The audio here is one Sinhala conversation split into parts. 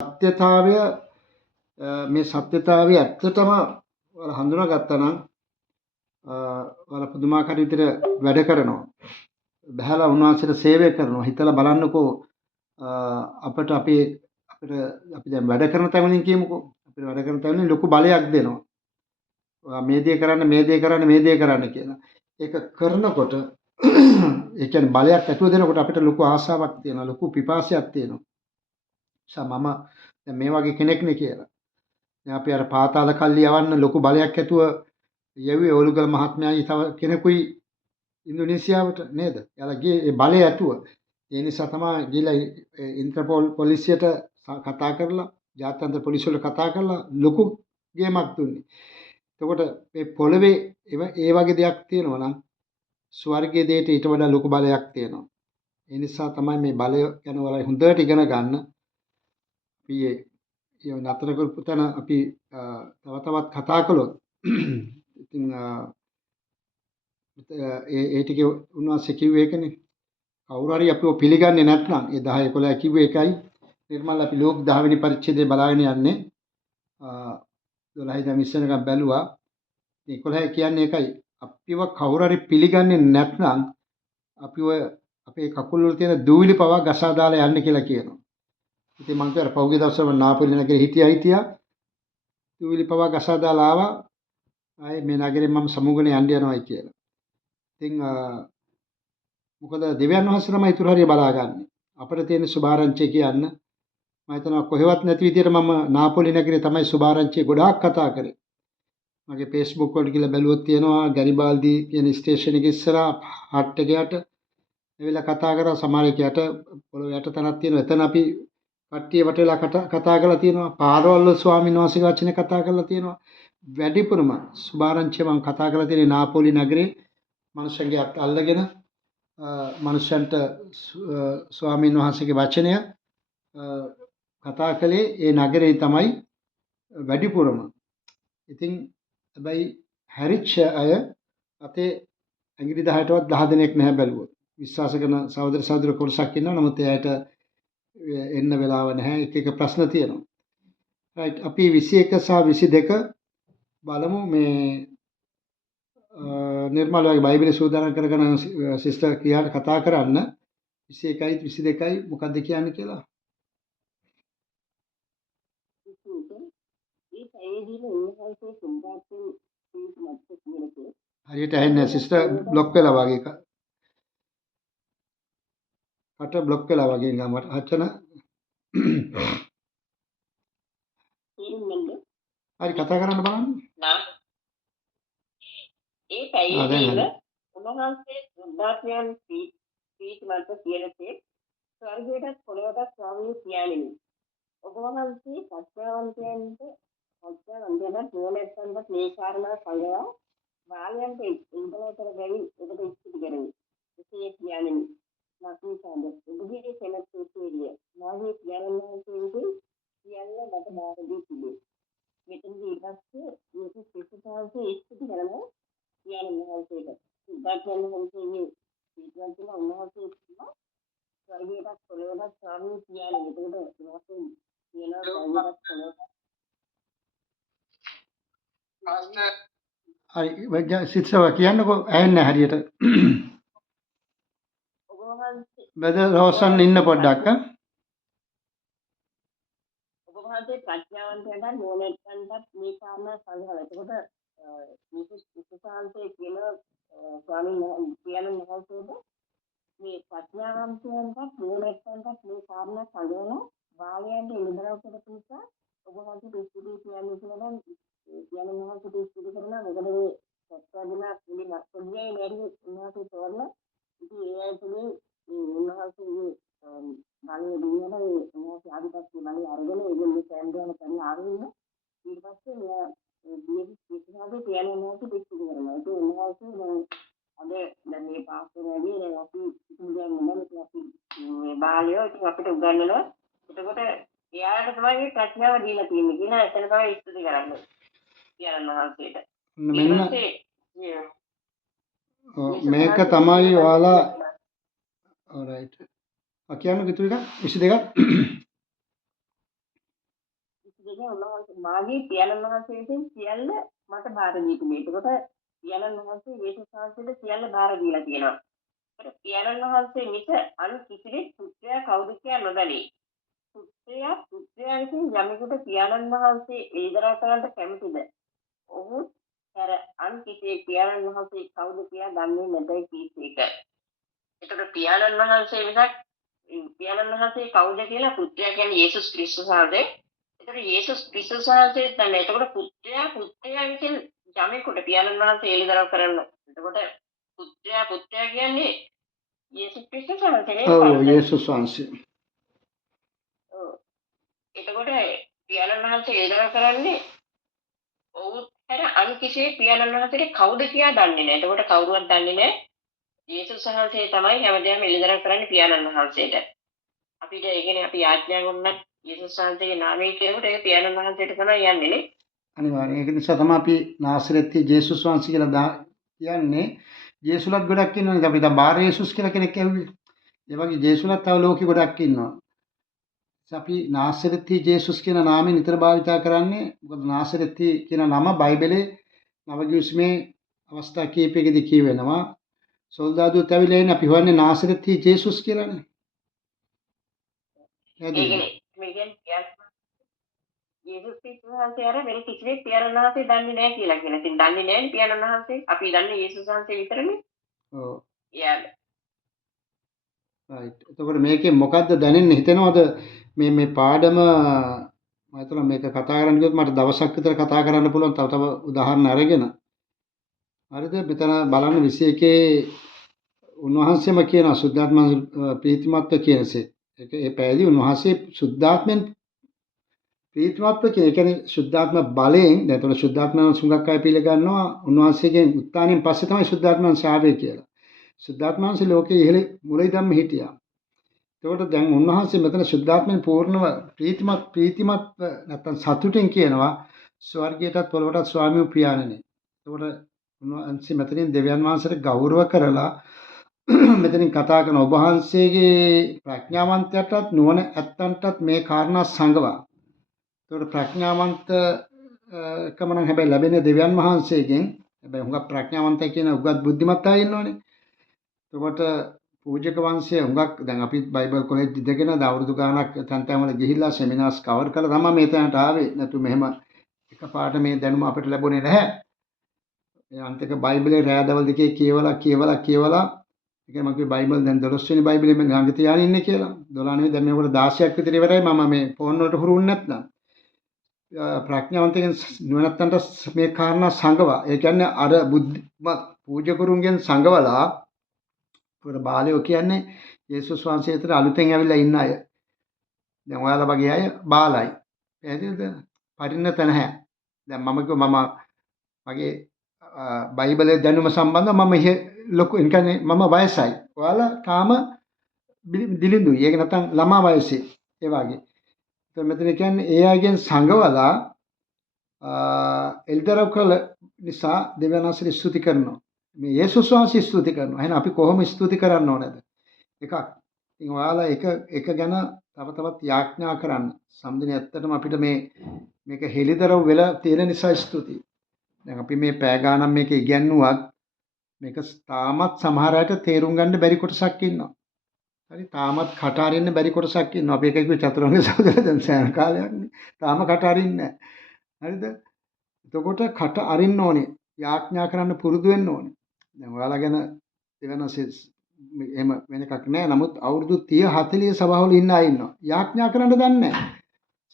සත්‍යතාවය මේ සත්‍යතාවය ඇත්තටම ඔයාලා හඳුනාගත්තා නම් ඔයාලා පුදුමාකාර විදිහට වැඩ කරනවා. බහැලා උන්වහන්සේට සේවය කරනවා. හිතලා බලන්නකෝ අපිට අපි දැන් වැඩ කරන තැනින් කියමුකෝ. අපිට වැඩ කරන තැනින් ලොකු බලයක් දෙනවා. මේ දේ කරන්න මේ දේ කරන්න මේ දේ කරන්න කියලා. ඒක කරනකොට ඒ කියන්නේ බලයක් ඇතුව දෙනකොට අපිට ලොකු ආසාවක් තියෙනවා. ලොකු පිපාසයක් තියෙනවා. මම දැන් මේ වගේ කෙනෙක් නේ කියලා. දැන් අපි අර පාතාල කල්ලි යවන්න ලොකු බලයක් ඇතුව යව්වේ ඕලුගල මහත්මයායි තව කෙනෙකුයි ඉන්දුනීසියාවට නේද? එයාලා ගියේ ඒ බලය ඇතුව. ඒ නිසා තමයි ගිහලා ඉන්ටර්පෝල් පොලිසියට කතා කරලා ජාත්‍යන්තර පොලිසිය වලට කතා කරලා ලොකු ගේමක් දුන්නේ. එතකොට මේ පොළවේ ඒ වගේ දෙයක් තියෙනවා නම් ස්වර්ගයේ දෙයට ඊට වඩා ලොකු බලයක් තියෙනවා. ඒ නිසා තමයි මේ බලය ගැන ඔයාලා හොඳට ඉගෙන ගන්න. අපි ඒ නතර කරපු තැන අපි තව තවත් කතා කළොත් ඉතින් ඒ ටික උන්වහන්සේ කිව්වේ ඒකනේ. කවුරු හරි අපිව පිළිගන්නේ නැත්නම් ඒ 10 11 කිව්වේ ඒකයි. නිර්මල් අපි ලෝක 10 වෙනි පරිච්ඡේදය බලාගෙන යන්නේ. 12 ඉඳන් 20 වෙනකම් බැලුවා. 11 කියන්නේ ඒකයි. අපිව කවුරු හරි පිළිගන්නේ නැත්නම් අපි ඔය අපේ කකුල් වල තියෙන දූවිලි පවා ගසා දාලා යන්න කියලා කියනවා. ඉතින් මං කියර පෞගේ දවස්වල නාපොලි නගරේ හිටියා දූවිලි පවා ගසා දාලා ආවා. ආයේ මේ නගරේ මම සමුගනේ යන්න යනවායි කියලා. ඉතින් මොකද දෙවියන් වහන්සේ තමයි ඊටු හරිය බලාගන්නේ. අපිට තියෙන සුභාරංචිය කියන්න මම හිතනවා කොහෙවත් නැති විදියට මම නාපොලි නගරේ තමයි සුභාරංචිය ගොඩාක් කතා කරේ. මගේ Facebook වලට ගිහලා බැලුවොත් තියෙනවා ගැරිබාල්දි කියන ස්ටේෂන් එකේ ඉස්සරහා හට් එක යට එවිලා කතා කරා සමහර එක යට පොළොව යට තැනක් තියෙනවා. එතන අපි කට්ටිය වටේලා කතා කරලා තියෙනවා. පාරවල් ස්වාමීන් වහන්සේ වචනේ කතා කරලා තියෙනවා. වැඩිපුරම සුභාරංචිය මම කතා කරලා තියෙන්නේ නාපොලි නගරේ මිනිස්සුන්ගේ අත් අල්ලගෙන මිනිස්සුන්ට ස්වාමීන් වහන්සේගේ වචනය කතා කළේ ඒ නගරේ තමයි වැඩිපුරම. ඉතින් හැබැයි හැරිච්ච අය අතේ ඇඟිලි 10ටවත් 10 දෙනෙක් නැහැ බැලුවොත්. විශ්වාස කරන සහෝදර සහෝදර කොටසක් ඉන්නවා. නමුත් එයාට එන්න වෙලාව නැහැ. එක ප්‍රශ්න තියෙනවා. රයිට් අපි 21 සහ 22 බලමු මේ නිර්මල් වගේ බයිබලයේ සූදානම් කරගෙන සිස්ටර් කියාට කතා කරන්න 21යි 22යි මොකක්ද කියන්නේ කියලා. හරියට ඇහෙන්නේ සිස්ටර් બ્લોක් වෙලා වගේ එක. කට બ્લોක් වෙලා වගේ නිකන් මට අචන. හරි කතා කරන්න බලන්න. ඒ පැයදීම උන්වහන්සේ සුද්ධාත්මයන් පීඨ මත කියලසේ ස්වර්ගයටත් පොළොවටත් ස්වාමීන් කියන්නෙමි. ඔබ වහන්සේ සත්‍යවන්තයන්ට නුවණැත්තන්ට මේ කාරණා සංගවා බාලයන්ට ඉන්දලතර බැවින් ඔබට ඉස්තිති කරමි. එසේ කියන්නෙමි. මාකීසඳ ඔබගේ කෙනෙක් සිටියේ මාගේ පියාණන් වහන්සේගෙන් කියන්න මට බාර දී තිබේ. මෙතනදී ඊපස්සේ මේක සිතාවසේ ඉස්තිති කරනවා. පියාණන් වහන්සේට සුද්ධාත්මයන් වහන්සේගේ පිටුවන් තුන උන්වහන්සේ කිව්වා ස්වර්ගයටත් පොළොවටත් ස්වාමීන් කියන්නේ. ඒකට උන්වහන්සේ කියනවා ස්වර්ගයටත් පොළොවටත්. හරි සිත්සව කියන්නකෝ ඇහෙන්නේ හරියට. ඔබ වහන්සේ බද රෝසන් ඉන්න පොඩ්ඩක්. ඔබ වහන්සේ ප්‍රඥාවන්තයන්ට නුවණැත්තන්ට මේ කාරණා සංග්‍රහ. එතකොට මේක විශේෂාන්තයේ කියන ස්වාමීන් පියාණන් වහන්සේට මේ ප්‍රඥාවන්තයන්ට නුවණැත්තන්ට මේ කාරණා සංග්‍රහ බාලයන්ට ඉඳලා කරපු නිසා ඔබ වහන්සේ දෙස්තුදී කියන්නේ කියලා පියාණන් වහන්සේ දෙස්තුදී කරනවා. මොකද මේ සත්‍යදිනා පුලි නැත්නම් නේරි උන්වහන්සේ තෝරන ඉතින් ඒ අයතුලේ උන්වහන්සේගේ බලය දුන්නා. උන්වහන්සේ ආදිපත්‍ය බලය අරගෙන ඒගොල්ලෝ සෑම්දෝන කරලා ආවෙන්න ඊට පස්සේ මෙයා විශේෂයෙන්ම පියාණන් වහන්සේ දෙස්තුදී කරනවා. ඒක උන්වහන්සේ අද දැන් මේ පාස්තර වැඩි දැන් අපි ඉතින් දැන් මොනවද අපි මේ බාලයෝ ඉතින් අපිට උගන්වනවා. එතකොට එයාට තමයි මේ ප්‍රඥාව දීලා තියෙන්නේ කියන එතන තමයි ස්තුති කරන්නේ. පියාණන් වහන්සේට. මේක තමයි ඔයාලා alright. කියන්න කිතුව එක 22ක් දෙකේ උන්වහන්සේ මාගේ පියාණන් වහන්සේ විසින් සියල්ල මට බාර දීපු මේ. එතකොට පියාණන් වහන්සේ යේසුස් වහන්සේට සියල්ල බාර දීලා තියෙනවා. ඒකට පියාණන් වහන්සේ මිස අන් කිසිවෙක් පුත්‍රයා කවුද කියා නොදනී. පුත්‍රයා විසින් යමෙකුට පියාණන් වහන්සේ එළිදරව් කරන්නට කැමතිද? ඔහු හැර අන් කිසිවෙක් පියාණන් වහන්සේ කවුද කියා දන්නේ නැතයි කීසේක. එතකොට පියාණන් වහන්සේ විසක් පියාණන් වහන්සේ කවුද කියලා පුත්‍රයා කියන්නේ යේසුස් ක්‍රිස්තුස් වහන්සේ. එතකොට යේසුස් ක්‍රිස්තුස් වහන්සේ තමයි. එතකොට පුත්‍රයා විසින් යමෙකුට පියාණන් වහන්සේ එළිදරව් කරන්න. එතකොට පුත්‍රයා කියන්නේ යේසුස් ක්‍රිස්තුස් වහන්සේ ඔව් නේ. යේසුස් වහන්සේ. ඔව්. එතකොට පියාණන් වහන්සේ එළිදරව් කරන්නේ ඔව් හැර අන් කිසිවෙක් පියාණන් වහන්සේට කවුද කියලා දන්නේ නැහැ. එතකොට කවුරුවත් දන්නේ නැහැ. යේසුස් වහන්සේ තමයි හැමදේම එළිදරව් කරන්නේ පියාණන් වහන්සේට. අපිට ඒ කියන්නේ අපි ආඥා ගොන්නත් යේසුස් වහන්සේගේ නාමයෙන් කියනකොට ඒක පියාණන් වහන්සේට තමයි යන්නේ නේ. අනිවාර්යෙන්. ඒක නිසා තමයි අපි නාසරෙත් යේසුස් වහන්සේ කියලා කියන්නේ. ජේසුලත් ගොඩක් ඉන්නවනේ. අපි දැන් බාර යේසුස් කියලා කෙනෙක් ඇහුවේ. ඒ වගේ ජේසුලත් තව ලෝකෙ ගොඩක් ඉන්නවා. අපි නාසරෙත් ජේසුස් කියන නාමය නිතර භාවිතා කරන්නේ. මොකද නාසරෙත් කියන නම බයිබලේ නවගිවිසුමේ අවස්ථා කීපයකදී කියවෙනවා. සොල්දාදුත් ඇවිල්ලා ඉන්නේ අපි හොයන්නේ නාසරෙත් ජේසුස් කියලානේ. ඒ කියන්නේ මේ කියන්නේ යේසුස් ක්‍රිස්තුස් වහන්සේ අර වෙන කිසිවෙක් පියාණන් වහන්සේ දන්නේ නැහැ කියලා කියන. ඉතින් දන්නේ නැහැ පියාණන් වහන්සේ. අපි දන්නේ යේසුස් වහන්සේ විතරනේ. ඔව්. යාළුවා. රයිට්. එතකොට මේකේ මොකද්ද දැනෙන්නේ හිතෙනවද මේ පාඩම මම හිතනවා මේක කතා කරන්න ගියොත් මට දවසක් විතර කතා කරන්න පුළුවන් තව උදාහරණ අරගෙන. හරිද? මෙතන බලන්න 21 උන්වහන්සේම කියන සුද්ධාත්ම ප්‍රීතිමත්ව කියනසේ. ඒ පැයදී උන්වහන්සේ සුද්ධාත්මෙන් ප්‍රීතිමත්ව කියන. ඒ කියන්නේ සුද්ධාත්ම බලයෙන් දැන් එතකොට සුද්ධාත්ම සුඟක් අය පිළිගන්නවා උන්වහන්සේගෙන් උත්ථානයෙන් පස්සේ තමයි සුද්ධාත්ම ශාවය කියලා. සුද්ධාත්මංශ ලෝකයේ ඉහළ මුල ඉඳන්ම හිටියා. එතකොට දැන් උන්වහන්සේ මෙතන සුද්ධාත්මෙන් පූර්ණව ප්‍රීතිමත් නැත්තම් සතුටින් කියනවා ස්වර්ගයටත් පොළොවටත් ස්වාමී පියාණනි. එතකොට උන්වහන්සේ මෙතනින් දෙවියන් වහන්සේට ගෞරව කරලා මෙතනින් කතා කරන ඔබ වහන්සේගේ ප්‍රඥාවන්තයටත් නුවණ ඇත්තන්ටත් මේ කාරණා සංගවා. එතකොට ප්‍රඥාවන්ත කම නම් හැබැයි ලැබෙන්නේ දෙවියන් වහන්සේගෙන්. හැබැයි හුඟක් ප්‍රඥාවන්තයි කියන උගත් බුද්ධිමත් අය ඉන්නෝනේ. එතකොට පූජක වංශයේ හුඟක් දැන් අපි බයිබල් කොලෙජ් ඉඳගෙන අවුරුදු ගාණක් තැන් තැන්වල ගිහිල්ලා සෙමිනාර්ස් කවර් කරලා තමයි මේ තැනට ආවේ. නැතු මෙහෙම එකපාරට මේ දැනුම අපිට ලැබුණේ නැහැ. ඒ අන්තික බයිබලේ රෑදවල් දෙකේ කියවලා ඒක මම කිව්වේ බයිබල් දැන් 12 වෙනි බයිබලේ මම ළඟ තියාගෙන ඉන්නේ කියලා. 12 නෙවෙයි දැන් මේකට 16ක් විතර ඉවරයි. මම මේ ෆෝන් වලට හුරුුන්නේ නැත්නම්. ප්‍රඥාවන්තයන් නුවණැත්තන්ට මේ කාරණා සංගවා. ඒ කියන්නේ අර බුද්ධිමත් පූජකරුන්ගෙන් සංගවලා පුර බාලයෝ කියන්නේ යේසුස් වහන්සේ විතර අලුතෙන් ඇවිල්ලා ඉන්න අය. දැන් ඔයාලා වගේ අය බාලයි. පැහැදිලිද? පරිණත නැහැ. දැන් මම කිව්වා මගේ බයිබලයේ දැනුම සම්බන්ධව මම ලොකු ඒ කියන්නේ මම වයසයි. ඔයාලා තාම දිලිඳුයි. ඒක නැත්තම් ළමා වයසේ. ඒ වගේ. ඒත් මෙතන කියන්නේ ඒ අයගෙන් සංගවලා එල්දරව් කළ නිසා දෙවියන් වහන්සේ ස්තුති කරනවා. මේ යේසුස් වහන්සේ ස්තුති කරනවා. එහෙනම් අපි කොහොම ස්තුති කරන්න ඕනද? එකක්. ඉතින් ඔයාලා එක ගැන තවත් යාඥා කරන්න. සම්දිනේ ඇත්තටම අපිට මේක හෙලිදරව් වෙලා තියෙන නිසා ස්තුතියි. දැන් අපි මේ පෑ ගානක් මේක ඉගෙනුවත් මේක තාමත් සමහර අයට තේරුම් ගන්න බැරි කොටසක් ඉන්නවා. හරි තාමත් කට අරින්න බැරි කොටසක් ඉන්නවා. අපි එක කිව්ව චතුරංග සහෝදර දැන් සෑහෙන කාලයක්නේ. තාම කට අරින්නේ නැහැ. හරිද? එතකොට කට අරින්න ඕනේ. යාඥා කරන්න පුරුදු වෙන්න ඕනේ. දැන් ඔයාලා ගැන දෙවනසේ එහෙම වෙන එකක් නෑ. නමුත් අවුරුදු 30 40 සභාවල ඉන්න අය ඉන්නවා. යාඥා කරන්න දන්නේ නැහැ.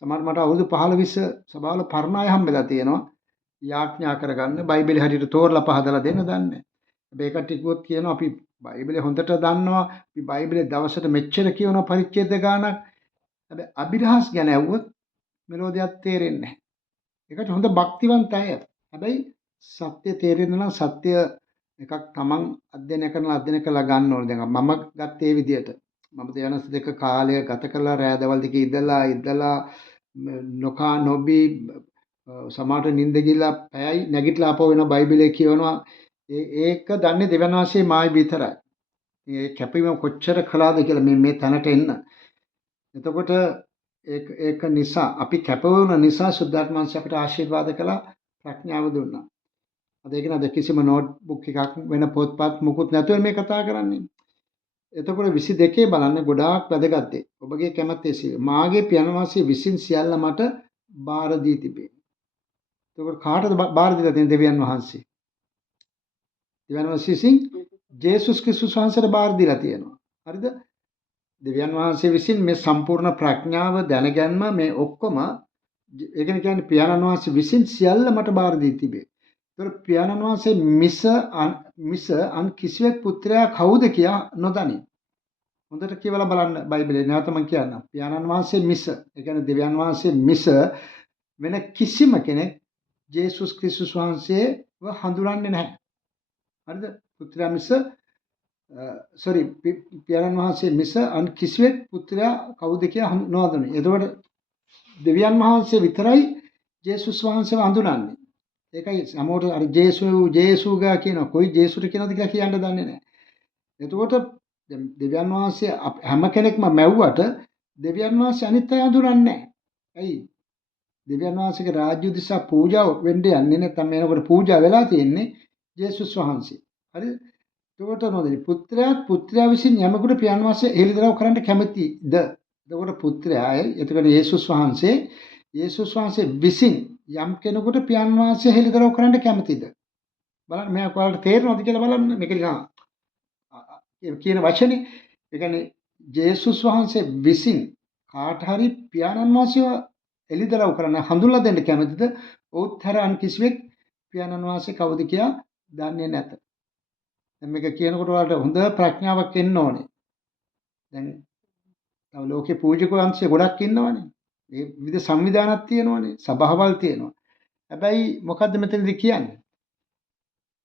සමහර මට අවුරුදු 15 20 සභාවල පරණ අය හම්බෙලා තියෙනවා. යාඥා කරගන්න බයිබලේ හරියට තෝරලා පහදලා දෙන්න දන්නේ නැහැ. හැබැයි ඒකට කිව්වොත් කියනවා අපි බයිබලේ හොඳට දන්නවා. අපි බයිබලේ දවසට මෙච්චර කියවන පරිච්ඡේද ගානක්. හැබැයි අභිරහස් ගැන ඇහුවොත් මෙලෝදියක් තේරෙන්නේ නැහැ. ඒකට හොඳ භක්තිවන්ත අය. හැබැයි සත්‍ය තේරෙන්න නම් සත්‍ය එකක් තමන් අධ්‍යයනය කළා ගන්න ඕනේ. දැන් මම ගත්තේ ඒ විදිහට. මම දෙවනස් දෙක කාලය ගත කරලා රෑදවල් දෙකේ ඉඳලා නොකා නොබී සමහරට නිින්ද ගිහලා පැයයි නැගිටලා ආපහු වෙන බයිබලයේ කියවනවා. ඒක දන්නේ දෙවනාසේ මායි විතරයි. මේ කැපීම කොච්චර කළාද කියලා මේ තැනට එන්න. එතකොට ඒක නිසා අපි කැප වුණ නිසා සුද්ධාත්ම වහන්සේ අපිට ආශිර්වාද කළා ප්‍රඥාව දුන්නා. අද ඒක නේද කිසිම නෝට්බුක් එකක් වෙන පොත්පත් මුකුත් නැතුව මේ කතා කරන්නේ. එතකොට 22 බලන්න ගොඩාක් වැදගත් දෙයක්. ඔබගේ කැමැත්තේ මාගේ පියාණන් වහන්සේ විසින් සියල්ල මට බාර දී තිබේ. එතකොට කාටද බාර දීලා තියෙන දෙවියන් වහන්සේ? දෙවියන් වහන්සේ විසින් ජේසුස් ක්‍රිස්තුස් වහන්සේට බාර දීලා තියෙනවා. හරිද? දෙවියන් වහන්සේ විසින් මේ සම්පූර්ණ ප්‍රඥාව දැනගැන්ම මේ ඔක්කොම ඒ කියන්නේ පියාණන් වහන්සේ විසින් සියල්ල මට බාර දී තිබේ. ඒතර පියාණන් වහන්සේ මිස අන් කිසිවෙක් පුත්‍රයා කවුද කියා නොදනි. හොඳට කියවලා බලන්න බයිබලේ නැවත මම කියන්නම්. පියාණන් වහන්සේ මිස ඒ කියන්නේ දෙවියන් වහන්සේ මිස වෙන කිසිම කෙනෙක් ජේසුස් ක්‍රිස්තුස් වහන්සේව හඳුනන්නේ නැහැ. හරිද? පුත්‍රයා මිස පියාණන් වහන්සේ මිස අන් කිසිවෙක් පුත්‍රයා කවුද කියලා නොදන්නේ. එතකොට දෙවියන් වහන්සේ විතරයි ජේසුස් වහන්සේව හඳුනන්නේ. ඒකයි සමෝට අර ජේසුගා කියනවා. කොයි ජේසුට කියනවද කියලා කියන්න දන්නේ නැහැ. එතකොට දෙවියන් වහන්සේ හැම කෙනෙක්ම මැව්වට දෙවියන් වහන්සේ අනිත් අය හඳුනන්නේ නැහැ. ඇයි? දෙවියන් වහන්සේගේ රාජ්‍ය දිසා පූජාව වෙන්න යන්නේ නැත්නම් මේනකොට පූජා වෙලා තියෙන්නේ ජේසුස් වහන්සේ. හරිද? එතකොට නෝදේ පුත්‍රයා විසින් යමකට පියාණන් වහන්සේ එළිදරව් කරන්න කැමතිද? එතකොට පුත්‍රයායි එතකොට යේසුස් වහන්සේ විසින් යම් කෙනෙකුට පියාණන් වහන්සේ එළිදරව් කරන්න කැමතිද? බලන්න මම ඔයාලට තේරෙනවද කියලා බලන්න. මේක නිකන් කියන වචනේ. ඒ කියන්නේ යේසුස් වහන්සේ විසින් කාට හරි පියාණන් වහන්සේව එළිදරව් කරන්න හඳුන්ලා දෙන්න කැමතිද? ඔව්ත් හැර අන් කිසිවෙක් පියාණන් වහන්සේ කවුද කියලා දන්නේ නැත. දැන් මේක කියනකොට ඔයාලට හොඳ ප්‍රඥාවක් එන්න ඕනේ. දැන් තව ලෝකේ පූජකවංශය ගොඩක් ඉන්නවනේ. මේ විවිධ සංවිධානක් තියෙනවනේ, සභාවල් තියෙනවා. හැබැයි මොකද්ද මෙතනදී කියන්නේ?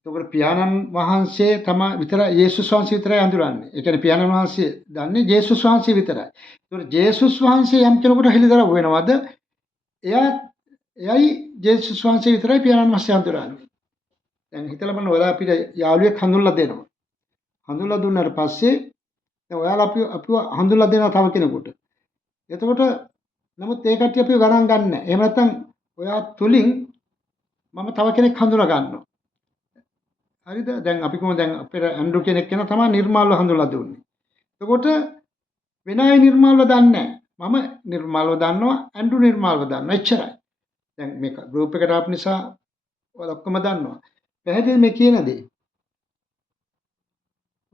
එතකොට පියාණන් වහන්සේ තමයි විතරයි යේසුස් වහන්සේ විතරයි අඳුරන්නේ. ඒ කියන්නේ පියාණන් වහන්සේ දන්නේ යේසුස් වහන්සේ විතරයි. එතකොට යේසුස් වහන්සේ යම් කෙනෙකුට හෙළිදරව් වෙනවද? එයයි යේසුස් වහන්සේ විතරයි පියාණන් වහන්සේ අඳුරන්නේ. දැන් හිතලා බලන්න ඔයාලා අපිට යාළුවෙක් හඳුන්ලා දෙනවා. හඳුන්ලා දුන්නාට පස්සේ දැන් ඔයාලා අපිව හඳුන්ලා දෙනවා තව කෙනෙකුට. එතකොට නමුත් ඒ කට්ටිය අපිව ගණන් ගන්න නැහැ. එහෙම නැත්නම් ඔයා තුලින් මම තව කෙනෙක් හඳුනා ගන්නවා. හරිද? දැන් අපි කොහොමද දැන් අපේ ඇන්ඩ්‍රු කෙනෙක් කෙනා තමයි නිර්මාල්ව හඳුන්ලා දුන්නේ. එතකොට වෙන අය නිර්මාල්ව දන්නේ නැහැ. මම නිර්මාල්ව දන්නවා, ඇන්ඩ්රු නිර්මාල්ව දන්නවා. එච්චරයි. දැන් මේක ගෲප් එකට ආපු නිසා ඔයාලා ඔක්කොම දන්නවා. පැහැදිලි මේ කියන දේ.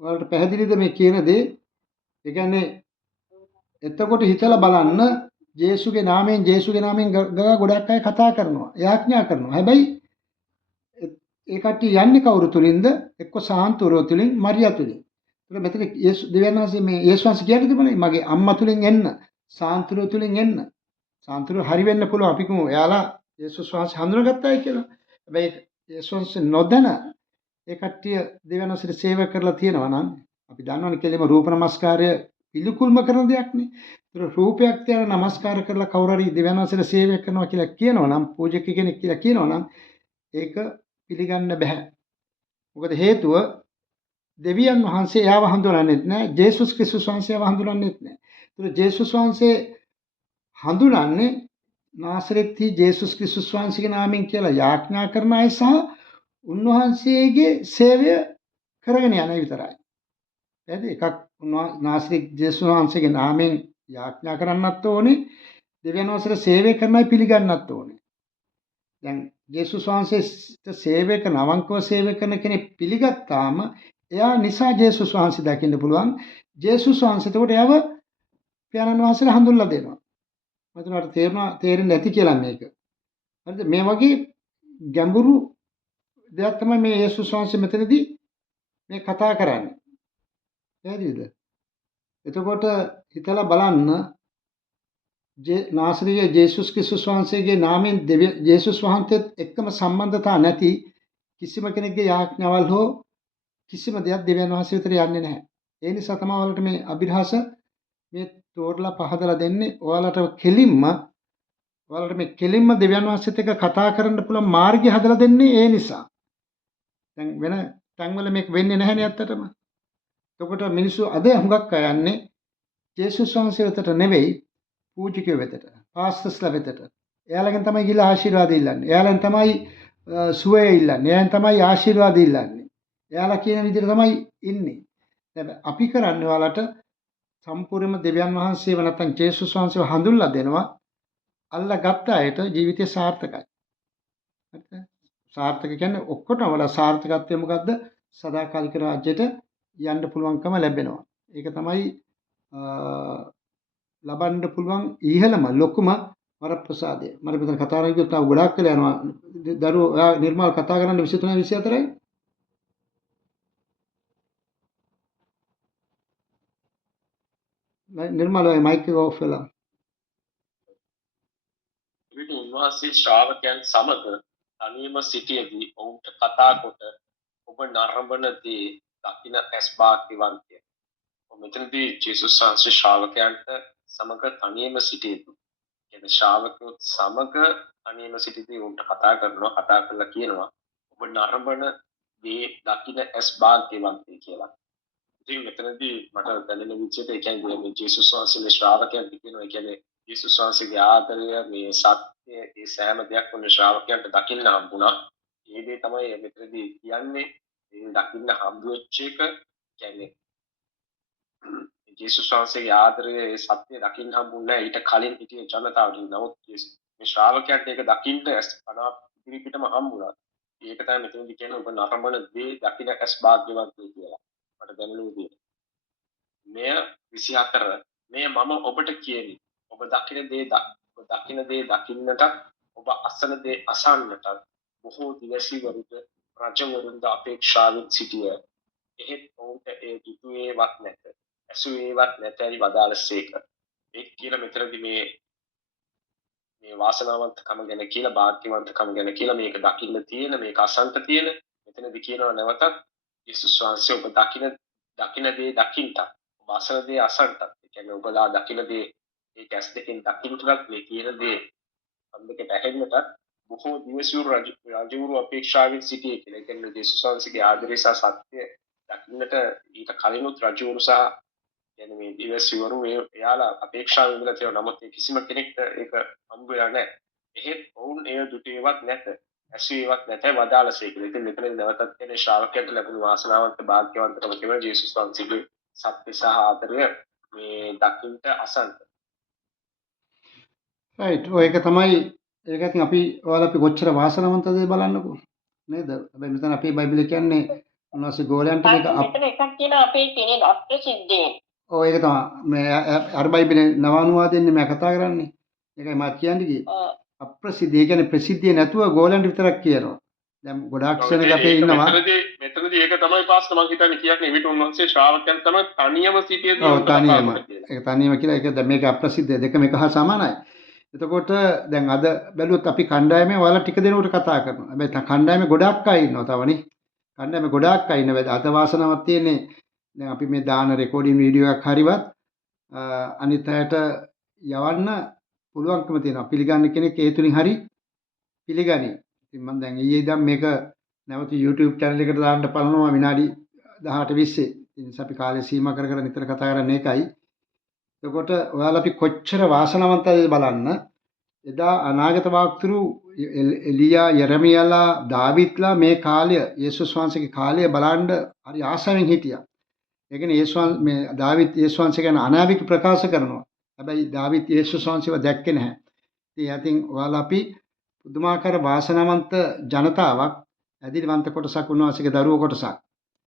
ඔයාලට පැහැදිලිද මේ කියන දේ? ඒ කියන්නේ එතකොට හිතලා බලන්න ජේසුගේ නාමයෙන් ගොඩක් අය කතා කරනවා. යාඥා කරනවා. හැබැයි ඒ කට්ටිය යන්නේ කවුරු තුලින්ද? එක්ක සාන්තුරෝ තුලින්, මරියා තුලින්. ඒක මෙතන දෙවියන් වහන්සේ මේ යේසුස් වහන්සේ කියන්නේ තිබුණේ මගේ අම්මා තුලින් එන්න, සාන්තුරෝ තුලින් එන්න. සාන්තුරෝ හරි වෙන්න පුළුවන්. අපි කොහොම එයාලා යේසුස් වහන්සේ හඳුනාගත්තායි කියලා. හැබැයි යේසුස් නොදැන ඒ කට්ටිය දෙවියන් වහන්සේට සේවය කරලා තියෙනවා නම් අපි දන්නවනේ කෙලිම රූප නමස්කාරය පිළිකුල්ම කරන දෙයක් නේ. ඒක රූපයක් තියන නමස්කාර කරලා කවුරු හරි දෙවියන් වහන්සේට සේවය කරනවා කියලා කියනවා නම් පූජක කෙනෙක් කියලා කියනවා නම් ඒක පිළිගන්න බෑ. මොකද හේතුව දෙවියන් වහන්සේ එයාව හඳුනන්නේ නැහැ. ජේසුස් ක්‍රිස්තුස් වහන්සේව හඳුනන්නේ නැහැ. ඒක ජේසුස් වහන්සේ හඳුනන්නේ නාසරෙත්හි ජේසුස් ක්‍රිස්තුස් වහන්සේගේ නාමයෙන් කියලා යාඥා කරන අය සහ උන්වහන්සේගේ සේවය කරගෙන යන අය විතරයි. එහෙනම් එකක් නාසරෙත් ජේසුස් වහන්සේගේ නාමයෙන් යාඥා කරන්නත් ඕනේ. දෙවියන් වහන්සේට සේවය කරනයි පිළිගන්නත් ඕනේ. දැන් ජේසුස් වහන්සේට සේවය කරන අවංකව සේවය කරන කෙනෙක් පිළිගත්තාම එයා නිසා ජේසුස් වහන්සේ දකින්න පුළුවන්. ජේසුස් වහන්සේ එතකොට එයාව පියාණන් වහන්සේලා හඳුන්ලා දෙනවා. මතනට තේරෙන්නේ නැති කියලා මේක. හරිද? මේ වගේ ගැඹුරු දෙයක් තමයි මේ යේසුස් වහන්සේ මෙතනදී මේ කතා කරන්නේ. හරිද? එතකොට හිතලා බලන්න නාසරීය ජේසුස් ක්‍රිස්තුස් වහන්සේගේ නාමයෙන් ජේසුස් වහන්සේත් එක්කම සම්බන්ධතා නැති කිසිම කෙනෙක්ගේ යාඥාවල් හෝ කිසිම දෙයක් දෙවියන් වහන්සේ විතර යන්නේ නැහැ. ඒ නිසා තමයි ඔයාලට මේ අභිරහස මේ තෝරලා පහදලා දෙන්නේ. ඔයාලට කෙලින්ම දෙවියන් වහන්සේත් එක්ක කතා කරන්න පුළුවන් මාර්ගය හදලා දෙන්නේ ඒ නිසා. දැන් වෙන තැන්වල මේක වෙන්නේ නැහැනේ ඇත්තටම. එතකොට මිනිස්සු අද හුඟක් අය යන්නේ ජේසුස් වහන්සේ වෙතට නෙවෙයි පූජිකයෝ වෙතට, පාස්ටර්ස්ලා වෙතට. එයාලගෙන් තමයි ගිහලා ආශිර්වාද ඉල්ලන්නේ. එයාලෙන් තමයි සුවය ඉල්ලන්නේ. එයාලෙන් තමයි ආශිර්වාද ඉල්ලන්නේ. එයාලා කියන විදිහට තමයි ඉන්නේ. දැන් අපි කරන්නේ ඔයාලට සම්පූර්ණයෙන්ම දෙවියන් වහන්සේව නැත්නම් ජේසුස් වහන්සේව හඳුන්ලා දෙනවා. අල්ලා ගත්ත අයට ජීවිතය සාර්ථකයි. හරිද? සාර්ථක කියන්නේ ඔක්කොටම වඩා සාර්ථකත්වය මොකද්ද? සදාකාලික රාජ්‍යයට යන්න පුළුවන්කම ලැබෙනවා. ඒක තමයි ලබන්න පුළුවන් ඉහළම ලොකුම වරප්‍රසාදය. මට මෙතන කතා කරන්න ගියොත් තව ගොඩාක් වෙලා යනවා. දරුවෝ ඔයා නිර්මාල් කතා කරන්න 23 24යි. නිර්මාල් ඔය මයික් එක ඔෆ් වෙලා. එවිට උන්වහන්සේ ශ්‍රාවකයන් සමග තනියම සිටියේදී ඔවුන්ට කතා කොට ඔබ නරඹන දේ දකින ඇස් භාග්‍යවන්තය. මෙතනදී ජේසුස් වහන්සේ ශ්‍රාවකයන්ට සමග තනියම සිටියේදී කියන්නේ ශ්‍රාවකයොත් සමග තනියම සිටියේදී උන්ට කතා කරලා කියනවා ඔබ නරඹන දේ දකින ඇස් භාග්‍යවන්තය කියලා. ඉතින් මෙතනදී මට දැනෙන විදිහට ඒ කියන්නේ මේ ජේසුස් වහන්සේගේ ශ්‍රාවකයන්ට කියනවා ඒ කියන්නේ ජේසුස් වහන්සේගේ ආදරය මේ සත්‍ය ඒ සෑම දෙයක් උන් ශ්‍රාවකයන්ට දකින්න හම්බුණා. ඒ දේ තමයි මෙතනදී කියන්නේ ඒ දකින්න හම්බ වෙච්ච එක කියන්නේ ජේසුස් වහන්සේගේ ආදරය ඒ සත්‍ය දකින්න හම්බුනේ ඊට කලින් හිටිය ජනතාවට. නමුත් මේ ශ්‍රාවකයන්ට ඒක දකින්න පණ ඉදිරි පිටම හම්බුණා. ඒක තමයි මෙතනදී කියන්නේ ඔබ නරඹන දේ දකින්න ඇස් භාග්‍යවන්තය කියලා. මට දැනෙන විදිහට. මෙය 24 මෙය මම ඔබට කියමි. ඔබ දකින දේ දකින්නට ඔබ අසන දේ අසන්නට බොහෝ දිවසිවරුද රජවරුන්ද අපේක්ෂාවෙන් සිටිය. එහෙත් ඔවුන්ට ඒ දුටුවේවත් නැත. ඇසුවේවත් නැතැයි වදාළසේක. ඒ කියන මෙතනදී මේ වාසනාවන්තකම ගැන කියලා භාග්‍යවන්තකම ගැන කියලා මේක දකින්න තියෙන මේක අසන්ත තියෙන මෙතනදී කියනවා නැවතත් යේසුස් වහන්සේ ඔබ දකින දේ දකින්නට ඔබ අසන දේ අසන්නට. ඒ කියන්නේ ඔබලා දකින දේ ඒ කැස් දෙකෙන් දකින්නටත් මේ කියන දේ සම්බෙකට ඇහෙන්නට බොහෝ දිවසිවරු රජවරු අපේක්ෂාවෙන් සිටියේ කියලා. ඒ කියන්නේ යේසුස් වහන්සේගේ ආදරය සහ සත්‍ය දකින්නට ඊට කලිනුත් රජවරු සහ කියන්නේ මේ දිවසිවරු එයාලා අපේක්ෂාවෙන් ඉඳලා තියෙනවා. නමුත් කිසිම කෙනෙක්ට ඒක හම්බ වෙලා නැහැ. එහෙත් ඔවුන් එය දුටුවේවත් නැත. ඇසුවේවත් නැතයි වදාළසේ කියලා. ඉතින් මෙතන නැවතත් කියන්නේ ශ්‍රාවකයන්ට ලැබුණු වාසනාවන්ත භාග්‍යවන්තකම කියන ජේසුස් වහන්සේගේ සත්‍ය සහ ආදරය මේ දකින්නට අසන්න. රයිට්. ඔය එක තමයි ඒක ඉතින් අපි ඔයාලා අපි කොච්චර වාසනාවන්තද බලන්නකෝ. නේද? හැබැයි මෙතන අපේ බයිබලේ කියන්නේ උන්වහන්සේ ගෝලයන්ට මේක මෙතන එකක් කියන අපේ කෙනෙක් අප්‍රසිද්ධයෙන්. ඔව් ඒක තමයි මේ අර බයිබලේ නව අනුවාදයෙන් මේ කතා කරන්නේ. ඒකයි මම කියන්නේ කියේ. අප්‍රසිද්ධිය කියන්නේ ප්‍රසිද්ධිය නැතුව ගෝලයන්ට විතරක් කියනවා. දැන් ගොඩාක් ක්ෂණක අපේ ඉන්නවා. මෙතනදී ඒක තමයි පාස්ටර් මම හිතන්නේ කියන්නේ එවිට උන්වහන්සේ ශ්‍රාවකයන් තමයි තනියම සිටියේදී ඔව් තනියම. ඒක තනියම කියලා ඒක දැන් මේක අප්‍රසිද්ධ දෙකම එක හා සමානයි. එතකොට දැන් අද බැලුවොත් අපි කණ්ඩායමේ ඔයාලා ටික දෙනෙකුට කතා කරනවා. හැබැයි කණ්ඩායමේ ගොඩාක් අය ඉන්නවා තවනේ. කණ්ඩායමේ ගොඩාක් අය ඉන්නවා. අත වාසනාවක් තියෙන්නේ දැන් අපි මේ දාන රෙකෝඩින් වීඩියෝ එකක් හරිවත් අනිත් අයට යවන්න පුළුවන්කම තියෙනවා. පිළිගන්න කෙනෙක් ඒ තුලින් හරි පිළිගනි. ඉතින් මම දැන් ඊයේ ඉඳන් මේක නැවත YouTube channel එකට දාන්න බලනවා විනාඩි 18 20. ඉතින් අපි කාලය සීමා කර කර නිතර කතා කරන්නේ ඒකයි. එතකොට ඔයාලා අපි කොච්චර වාසනාවන්තද බලන්න. එදා අනාගත වාක්තුරු එලියා යරමියාලා දාවිත්ලා මේ කාලය යේසුස් වහන්සේගේ කාලය බලන්න හරි ආසාවෙන් හිටියා. ඒ කියන්නේ යේසුස් මේ දාවිත් යේසුස් වහන්සේ ගැන අනාවික ප්‍රකාශ කරනවා. හැබැයි දාවිත් යේසුස් වහන්සේව දැක්කේ නැහැ. ඉතින් ඔයාලා අපි පුදුමාකාර වාසනාවන්ත ජනතාවක් ඇදිරිවන්ත කොටසක් උන්වහන්සේගේ දරුවෝ කොටසක්.